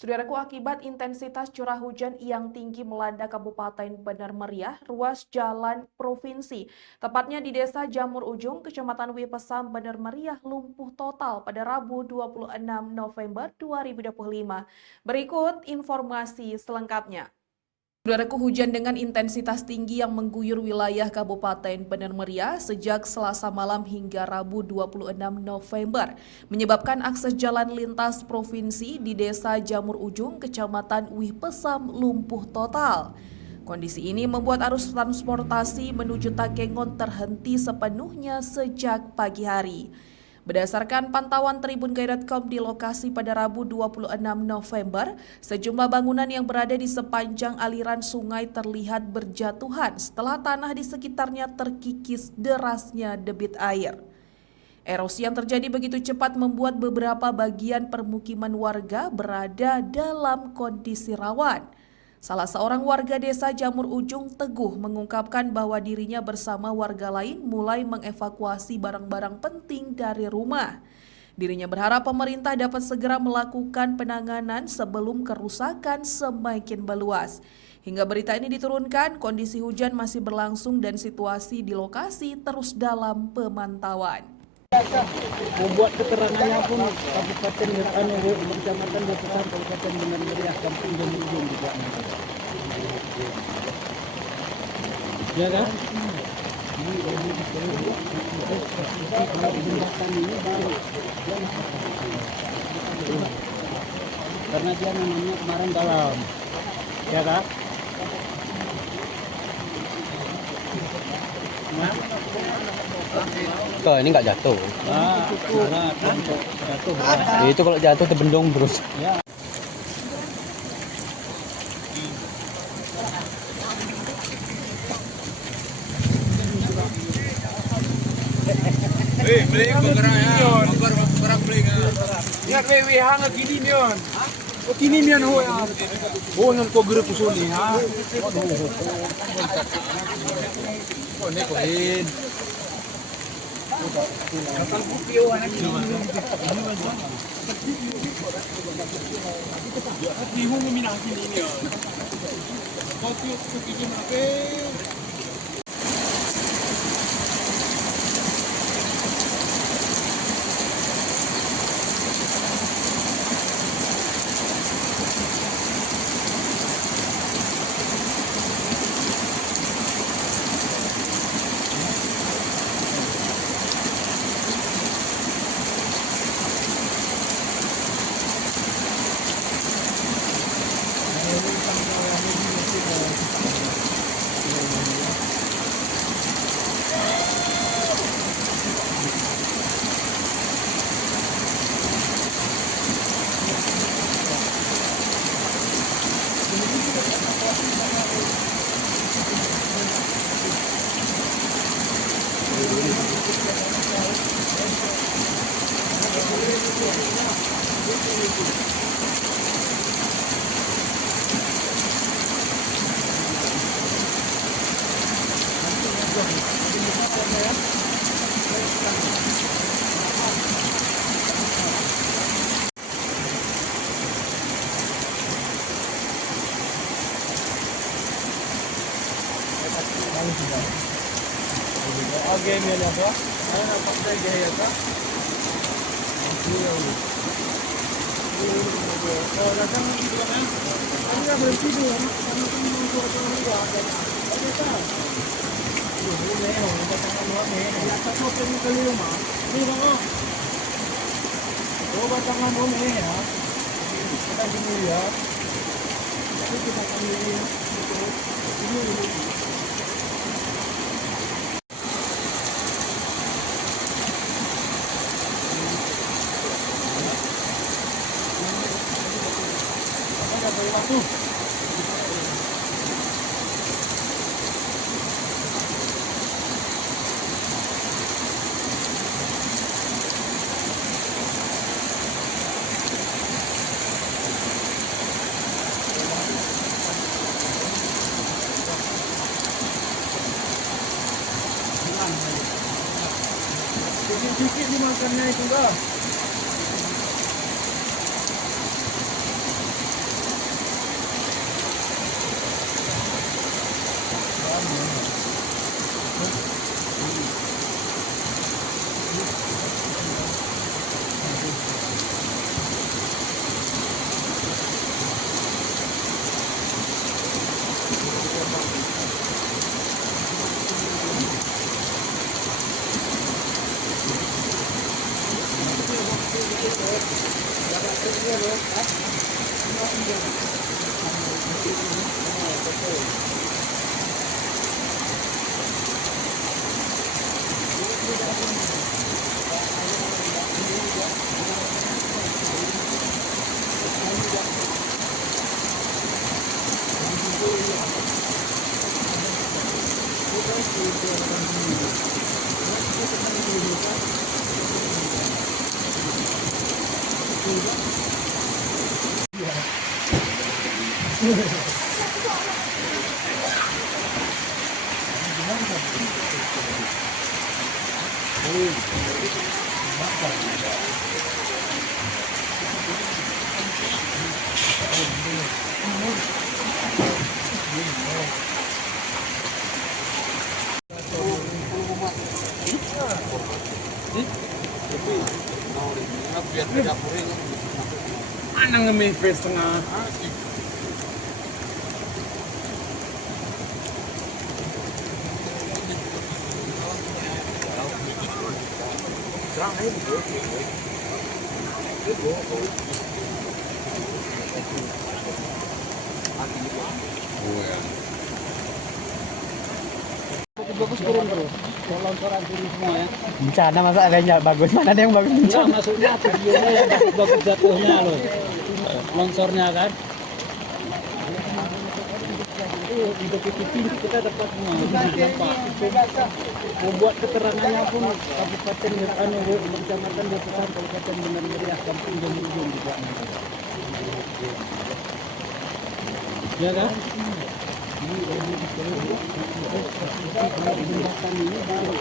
Saudaraku, akibat intensitas curah hujan yang tinggi melanda Kabupaten Benar Meriah, ruas jalan provinsi, tepatnya di Desa Jamur Ujung, Kecamatan Wipesam, Benar Meriah, lumpuh total pada Rabu 26 November 2025. Berikut informasi selengkapnya. Saudaraku, hujan dengan intensitas tinggi yang mengguyur wilayah Kabupaten Benar Meriah sejak Selasa malam hingga Rabu 26 November menyebabkan akses jalan lintas provinsi di Desa Jamur Ujung, Kecamatan Wipesam lumpuh total. Kondisi ini membuat arus transportasi menuju Takengon terhenti sepenuhnya sejak pagi hari. Berdasarkan pantauan tribungai.com di lokasi pada Rabu 26 November, sejumlah bangunan yang berada di sepanjang aliran sungai terlihat berjatuhan setelah tanah di sekitarnya terkikis derasnya debit air. Erosi yang terjadi begitu cepat membuat beberapa bagian permukiman warga berada dalam kondisi rawan. Salah seorang warga desa Jamur Ujung Teguh mengungkapkan bahwa dirinya bersama warga lain mulai mengevakuasi barang-barang penting dari rumah. Dirinya berharap pemerintah dapat segera melakukan penanganan sebelum kerusakan semakin meluas. Hingga berita ini diturunkan, kondisi hujan masih berlangsung dan situasi di lokasi terus dalam pemantauan. Membuat keterangannya pun Kabupaten Kecamatan Wipesam, Kabupaten Benar Meriah, Kampung Jamur Ujung juga. Ya kan? Jembatan ini baru karena dia namanya kemarin dalam, ya kan? Kok ini nggak jatuh? Jatuh. Itu kalau jatuh terbendung terus. Ya. Beli bergerak ya, bergerak beli kan. Ingat we hang kini nion. Oh kini nion ho ya. Oh yang kau gerak kusuli ha. Oh ni koin. Kapal putih anak ini. Di hu minang kini nion. Kau tu kini apa? Oke, ini apa? Saya dapat saja ya, Pak. Kalau datang juga kan? Tadi nggak berhenti dulu, karena kan mau buat orang juga. Oke, Pak. Ini orang datang luar nih. Ya, tak mau pergi ke rumah. Ini bang. Oh, batangan mau nih ya. Kita dulu ya. Tapi kita akan lihat. Ini. Sedikit dimakannya itu dah. Mana nge-mepes tengah? Bagus turun terus. Kalau longsoran turun semua ya. Bencana masa adanya bagus, mana ada yang bagus Enggak, bencana. maksudnya videonya yang bagus jatuhnya loh. Longsornya kan. Di TV kita dapat semua. Nampak. Membuat keterangannya pun kabupaten kecamatan Depesam Kabupaten Benar Meriah Kampung Jamur Ujung juga. Ya kan? Jembatan ini baru